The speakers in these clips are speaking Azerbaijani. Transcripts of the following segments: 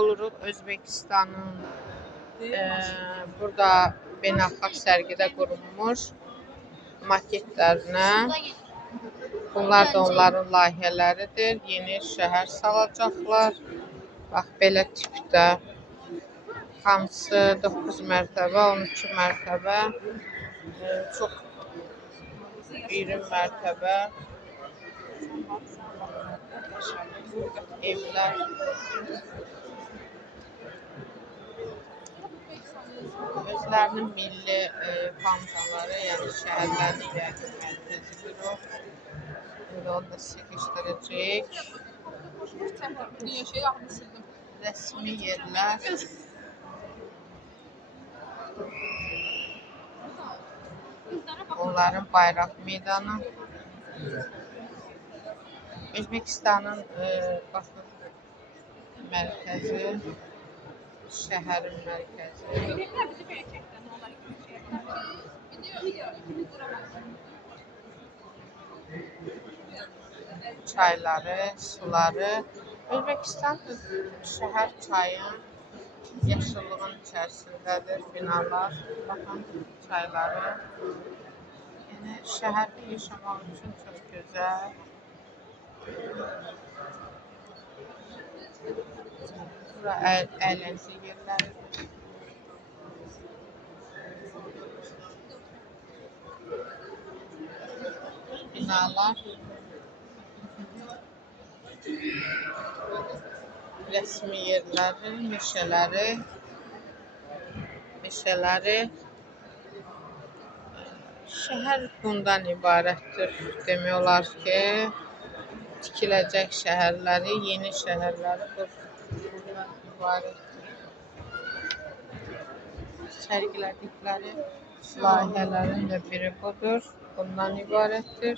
oluruq Özbekistanın burada beynəlxalq sərgidə qurulmuş maketlərinə. Bunlar da onların layihələridir. Yeni şəhər salacaqlar. Bax, belə tipdə. Hamısı 9 mərtəbə, 12 mərtəbə, çox 20 mərtəbə evlər. Özlərinin milli pantaları, yəni şəhərlərin yəqin mərkəzidir o. İndi onu da sizə göstərəcək. Rəsmi yerlər. Onların bayraq meydanı. Özbekistanın mərkəzi, şəhərin mərkəzi. Çayları, suları. Özbekistan şəhər çayın yaşıllığın içərisindədir binalar. Baxın, çayları. Yəni, şəhərdə yaşamaq üçün çox gözəl. Bura əyləncə yerləridir. Binalar. Rəsmi yerləri, meşələri. Şəhər bundan ibarətdir. Demək olar ki, tikiləcək şəhərləri, yeni şəhərləri bundan ibarətdir. Sərgilədikləri layihələrin də biri budur. Bundan ibarətdir.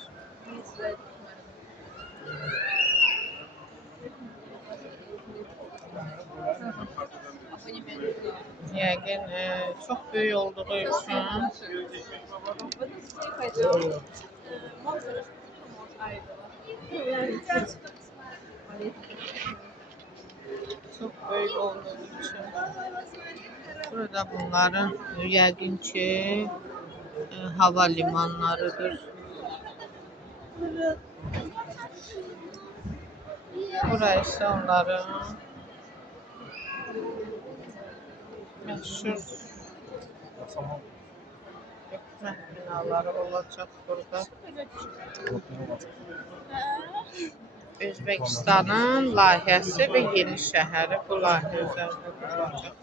Yəqin çox böyük olduğu üçün burada bunların yəqin ki hava limanlarıdır. Burası isə onların məşhur hökumət binaları olacaq burada. Özbekistanın layihəsi və yeni şəhəri bu layihə üzərində qurulacaq.